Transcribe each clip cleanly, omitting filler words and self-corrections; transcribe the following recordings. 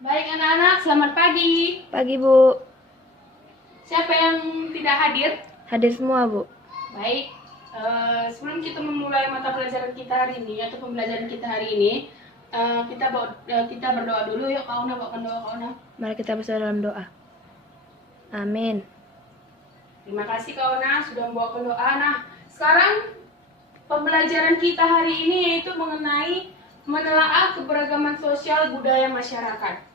Baik anak-anak, selamat pagi. Pagi, Bu. Siapa yang tidak hadir? Hadir semua, Bu. Baik, sebelum kita memulai mata pelajaran kita hari ini atau pembelajaran kita hari ini, kita berdoa dulu. Yuk, kau bawakan doa kau. Mari kita bersama dalam doa. Amin. Terima kasih kau sudah membawakan doa. Nah, sekarang pembelajaran kita hari ini yaitu mengenai menelaah keberagaman sosial budaya masyarakat.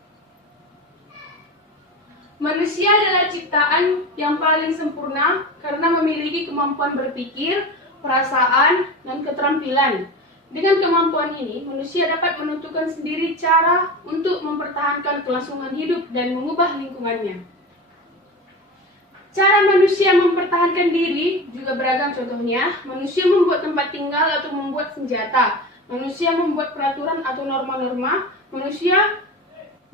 Manusia adalah ciptaan yang paling sempurna karena memiliki kemampuan berpikir, perasaan, dan keterampilan. Dengan kemampuan ini, manusia dapat menentukan sendiri cara untuk mempertahankan kelangsungan hidup dan mengubah lingkungannya. Cara manusia mempertahankan diri juga beragam. Contohnya, manusia membuat tempat tinggal atau membuat senjata. Manusia membuat peraturan atau norma-norma. Manusia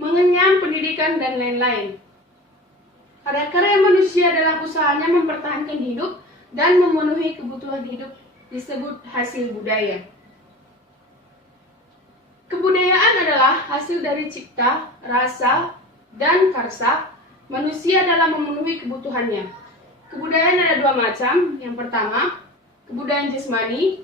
mengenyam pendidikan dan lain-lain. Karya-karya manusia dalam usahanya mempertahankan hidup dan memenuhi kebutuhan hidup disebut hasil budaya. Kebudayaan adalah hasil dari cipta, rasa, dan karsa manusia dalam memenuhi kebutuhannya. Kebudayaan ada dua macam. Yang pertama, kebudayaan jasmani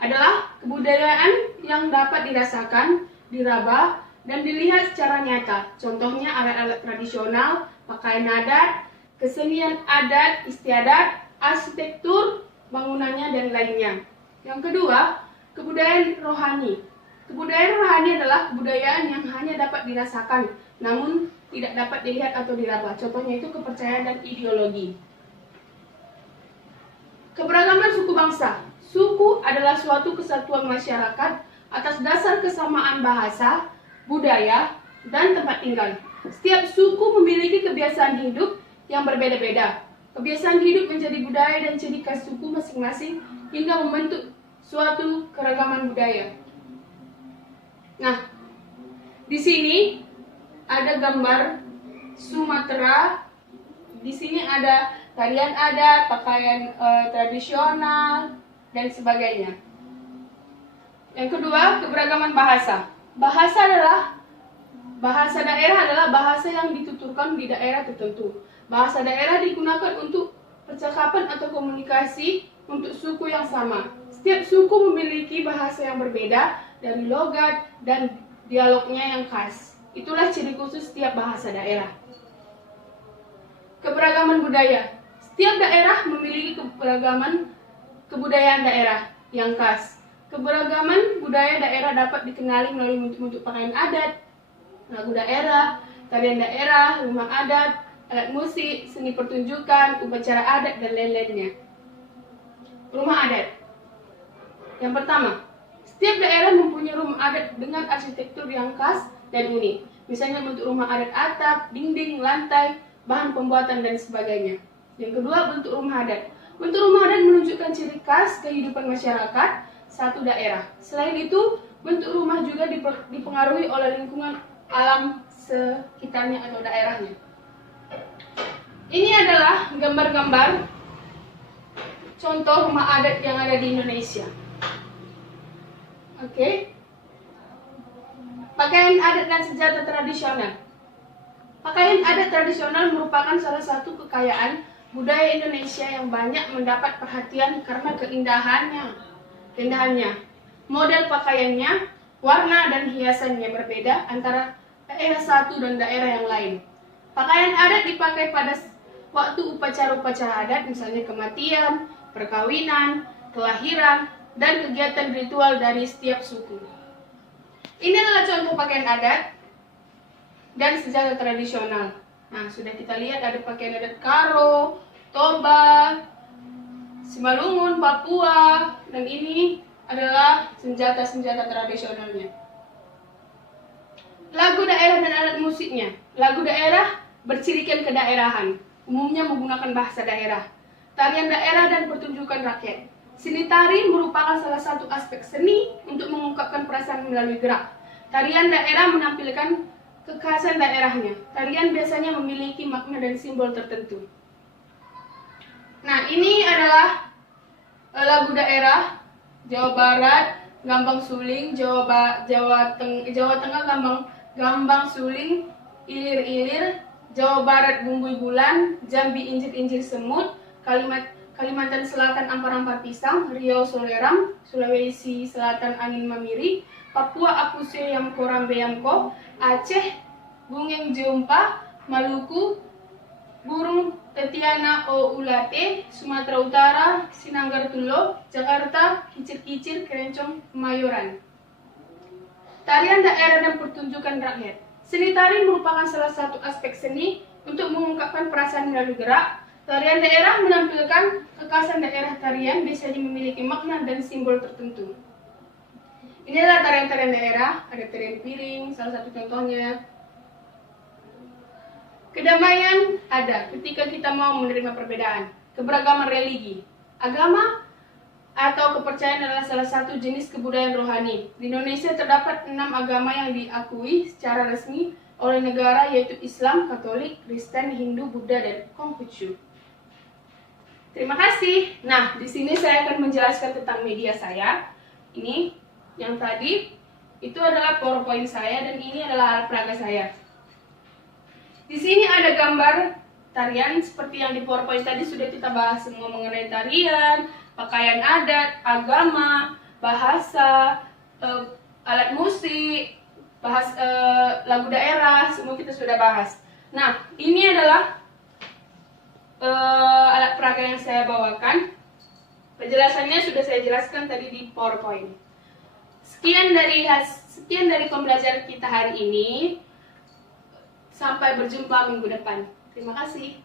adalah kebudayaan yang dapat dirasakan, diraba, dan dilihat secara nyata. Contohnya alat-alat tradisional, pakaian adat, kesenian adat istiadat, arsitektur, bangunannya, dan lainnya. Yang kedua, kebudayaan rohani. Kebudayaan rohani adalah kebudayaan yang hanya dapat dirasakan, namun tidak dapat dilihat atau diraba. Contohnya itu kepercayaan dan ideologi. Keberagaman suku bangsa. Suku adalah suatu kesatuan masyarakat atas dasar kesamaan bahasa, budaya, dan tempat tinggal. Setiap suku memiliki kebiasaan hidup yang berbeda-beda. Kebiasaan hidup menjadi budaya dan ciri khas suku masing-masing hingga membentuk suatu keragaman budaya. Nah, di sini ada gambar Sumatera. Di sini ada tarian adat, pakaian tradisional, dan sebagainya. Yang kedua, keberagaman bahasa. Bahasa daerah adalah bahasa yang dituturkan di daerah tertentu. Bahasa daerah digunakan untuk percakapan atau komunikasi untuk suku yang sama. Setiap suku memiliki bahasa yang berbeda dari logat dan dialognya yang khas. Itulah ciri khusus setiap bahasa daerah. Keberagaman budaya. Setiap daerah memiliki keberagaman kebudayaan daerah yang khas. Keberagaman budaya daerah dapat dikenali melalui bentuk-bentuk pakaian adat, lagu daerah, tarian daerah, rumah adat, alat musik, seni pertunjukan, upacara adat, dan lain-lainnya. Rumah adat. Yang pertama, setiap daerah mempunyai rumah adat dengan arsitektur yang khas dan unik. Misalnya bentuk rumah adat atap, dinding, lantai, bahan pembuatan, dan sebagainya. Yang kedua, bentuk rumah adat. Bentuk rumah adat menunjukkan ciri khas kehidupan masyarakat satu daerah. Selain itu, bentuk rumah juga dipengaruhi oleh lingkungan alam sekitarnya atau daerahnya. Ini adalah gambar-gambar contoh rumah adat yang ada di Indonesia. Oke. Pakaian adat dan senjata tradisional. Pakaian adat tradisional merupakan salah satu kekayaan budaya Indonesia yang banyak mendapat perhatian karena keindahannya. Model pakaiannya, warna dan hiasannya berbeda antara daerah satu dan daerah yang lain. Pakaian adat dipakai pada waktu upacara-upacara adat, misalnya kematian, perkawinan, kelahiran, dan kegiatan ritual dari setiap suku. Ini adalah contoh pakaian adat dan senjata tradisional. Nah, sudah kita lihat ada pakaian adat Karo, Toba, Simalungun, Papua, dan ini adalah senjata-senjata tradisionalnya. Lagu daerah dan alat musiknya. Lagu daerah bercirikan kedaerahan, umumnya menggunakan bahasa daerah. Tarian daerah dan pertunjukan rakyat. Seni tari merupakan salah satu aspek seni untuk mengungkapkan perasaan melalui gerak. Tarian daerah menampilkan kekhasan daerahnya. Tarian biasanya memiliki makna dan simbol tertentu. Nah, ini adalah lagu daerah Jawa Barat, Gambang Suling, Jawa Tengah, Gambang Gambang suling, ilir-ilir, Jawa Barat bumbui bulan, Jambi injir-injir semut, Kalimantan Selatan ampar-ampar pisang, Riau soleram, Sulawesi Selatan angin mamiri, Papua apuse yamko rambe yamko, Aceh bungeng jompa, Maluku burung tetiana o ulate, Sumatera Utara sinanggar tulo, Jakarta kicir-kicir kerencong kemayoran. Tarian daerah dan pertunjukan rakyat. Seni tari merupakan salah satu aspek seni untuk mengungkapkan perasaan melalui gerak. Tarian daerah menampilkan kekhasan daerah tarian, biasanya memiliki makna dan simbol tertentu. Ini adalah tarian-tarian daerah, ada tarian piring, salah satu contohnya. Kedamaian ada ketika kita mau menerima perbedaan. Keberagaman religi. Agama atau kepercayaan adalah salah satu jenis kebudayaan rohani. Di Indonesia terdapat 6 agama yang diakui secara resmi oleh negara, yaitu Islam, Katolik, Kristen, Hindu, Buddha, dan Konghucu. Terima kasih. Nah, di sini saya akan menjelaskan tentang media saya. Ini yang tadi itu adalah PowerPoint saya dan ini adalah alat peraga saya. Di sini ada gambar tarian seperti yang di PowerPoint tadi sudah kita bahas semua mengenai tarian, pakaian adat, agama, bahasa, alat musik, lagu daerah, semua kita sudah bahas. Nah, ini adalah alat peraga yang saya bawakan. Penjelasannya sudah saya jelaskan tadi di PowerPoint. Sekian dari pembelajaran kita hari ini. Sampai berjumpa minggu depan. Terima kasih.